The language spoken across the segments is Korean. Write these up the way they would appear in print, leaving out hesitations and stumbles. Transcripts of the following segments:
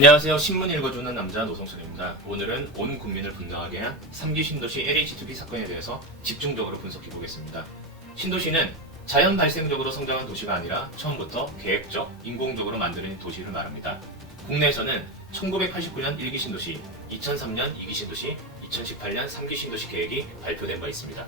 안녕하세요. 신문 읽어주는 남자 노성철입니다. 오늘은 온 국민을 분노하게 한 3기 신도시 LH2B 사건에 대해서 집중적으로 분석해 보겠습니다. 신도시는 자연 발생적으로 성장한 도시가 아니라 처음부터 계획적, 인공적으로 만드는 도시를 말합니다. 국내에서는 1989년 1기 신도시, 2003년 2기 신도시, 2018년 3기 신도시 계획이 발표된 바 있습니다.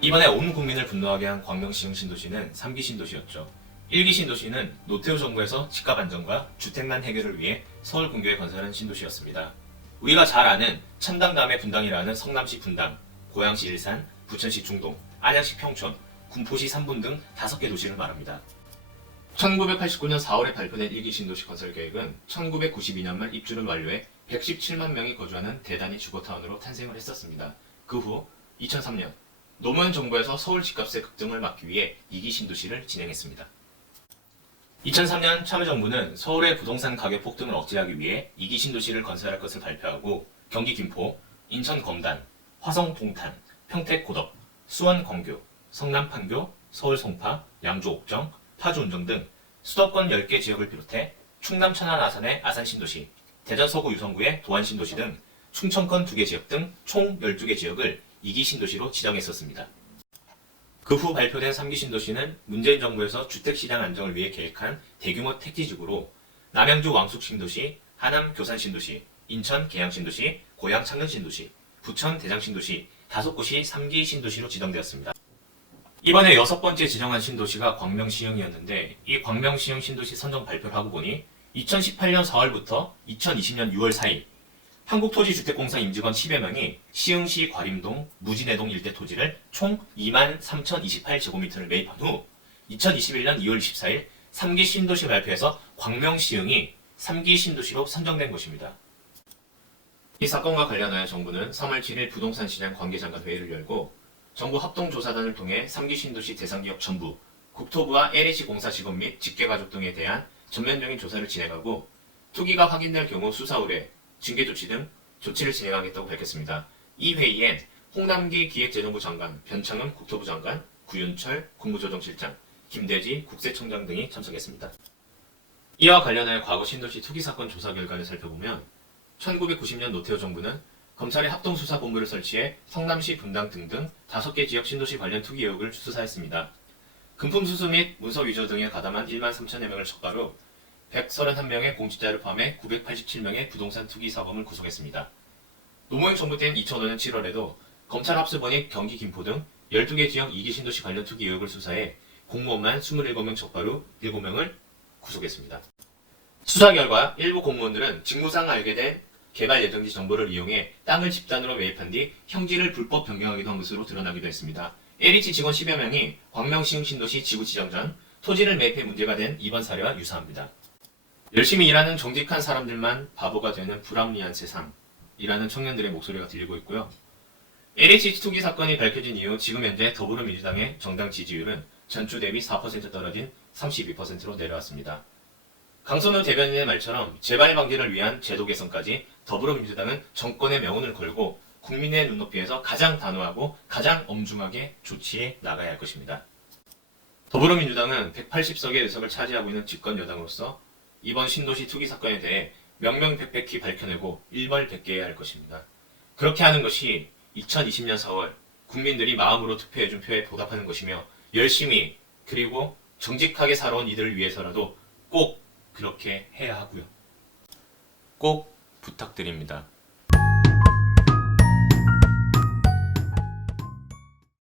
이번에 온 국민을 분노하게 한 광명시흥 신도시는 3기 신도시였죠. 1기 신도시는 노태우 정부에서 집값 안정과 주택난 해결을 위해 서울 근교에 건설한 신도시였습니다. 우리가 잘 아는 천당 다음에 분당이라는 성남시 분당, 고양시 일산, 부천시 중동, 안양시 평촌, 군포시 삼분 등 5개 도시를 말합니다. 1989년 4월에 발표된 1기 신도시 건설 계획은 1992년 말 입주를 완료해 117만 명이 거주하는 대단히 주거타운으로 탄생을 했었습니다. 그 후 2003년 노무현 정부에서 서울 집값의 급등을 막기 위해 2기 신도시를 진행했습니다. 2003년 참여정부는 서울의 부동산 가격 폭등을 억제하기 위해 2기 신도시를 건설할 것을 발표하고 경기 김포, 인천 검단, 화성 동탄, 평택 고덕, 수원 광교, 성남 판교, 서울 송파, 양주 옥정, 파주 운정 등 수도권 10개 지역을 비롯해 충남 천안 아산의 아산 신도시, 대전 서구 유성구의 도안 신도시 등 충청권 2개 지역 등 총 12개 지역을 2기 신도시로 지정했었습니다. 그 후 발표된 3기 신도시는 문재인 정부에서 주택시장 안정을 위해 계획한 대규모 택지지구로 남양주 왕숙 신도시, 하남 교산 신도시, 인천 계양 신도시, 고양 창녕 신도시, 부천 대장 신도시 5곳이 3기 신도시로 지정되었습니다. 이번에 6번째 지정한 신도시가 광명시흥이었는데 이 광명시흥 신도시 선정 발표를 하고 보니 2018년 4월부터 2020년 6월 사이 한국토지주택공사 임직원 10여 명이 시흥시 과림동, 무진해동 일대 토지를 총 23,028제곱미터를 매입한 후 2021년 2월 24일 3기 신도시 발표에서 광명시흥이 3기 신도시로 선정된 것입니다. 이 사건과 관련하여 정부는 3월 7일 부동산 시장 관계장관 회의를 열고 정부 합동조사단을 통해 3기 신도시 대상기업 전부, 국토부와 LH공사 직원 및 직계가족 등에 대한 전면적인 조사를 진행하고 투기가 확인될 경우 수사 의뢰, 징계조치 등 조치를 진행하겠다고 밝혔습니다. 이 회의엔 홍남기 기획재정부 장관, 변창흠 국토부 장관, 구윤철 국무조정실장, 김대지 국세청장 등이 참석했습니다. 이와 관련하여 과거 신도시 투기 사건 조사 결과를 살펴보면 1990년 노태우 정부는 검찰의 합동수사본부를 설치해 성남시 분당 등등 5개 지역 신도시 관련 투기 의혹을 수사했습니다. 금품수수 및 문서 위조 등에 가담한 1만 3천여 명을 촉발로 131명의 공직자를 포함해 987명의 부동산 투기 사범을 구속했습니다. 노무현 정부 때인 2005년 7월에도 검찰 합수본이 경기 김포 등 12개 지역 2기 신도시 관련 투기 의혹을 수사해 공무원만 27명 촉발 후 7명을 구속했습니다. 수사 결과 일부 공무원들은 직무상 알게 된 개발 예정지 정보를 이용해 땅을 집단으로 매입한 뒤 형지를 불법 변경하기도 한 것으로 드러나기도 했습니다. LH 직원 10여 명이 광명시흥 신도시 지구 지정 전 토지를 매입해 문제가 된 이번 사례와 유사합니다. 열심히 일하는 정직한 사람들만 바보가 되는 불합리한 세상이라는 청년들의 목소리가 들리고 있고요. LH 투기 사건이 밝혀진 이후 지금 현재 더불어민주당의 정당 지지율은 전주 대비 4% 떨어진 32%로 내려왔습니다. 강선우 대변인의 말처럼 재발 방지를 위한 제도 개선까지 더불어민주당은 정권의 명운을 걸고 국민의 눈높이에서 가장 단호하고 가장 엄중하게 조치해 나가야 할 것입니다. 더불어민주당은 180석의 의석을 차지하고 있는 집권 여당으로서 이번 신도시 투기 사건에 대해 명명백백히 밝혀내고 일벌백계해야 할 것입니다. 그렇게 하는 것이 2020년 4월 국민들이 마음으로 투표해준 표에 보답하는 것이며 열심히 그리고 정직하게 살아온 이들을 위해서라도 꼭 그렇게 해야 하고요. 꼭 부탁드립니다.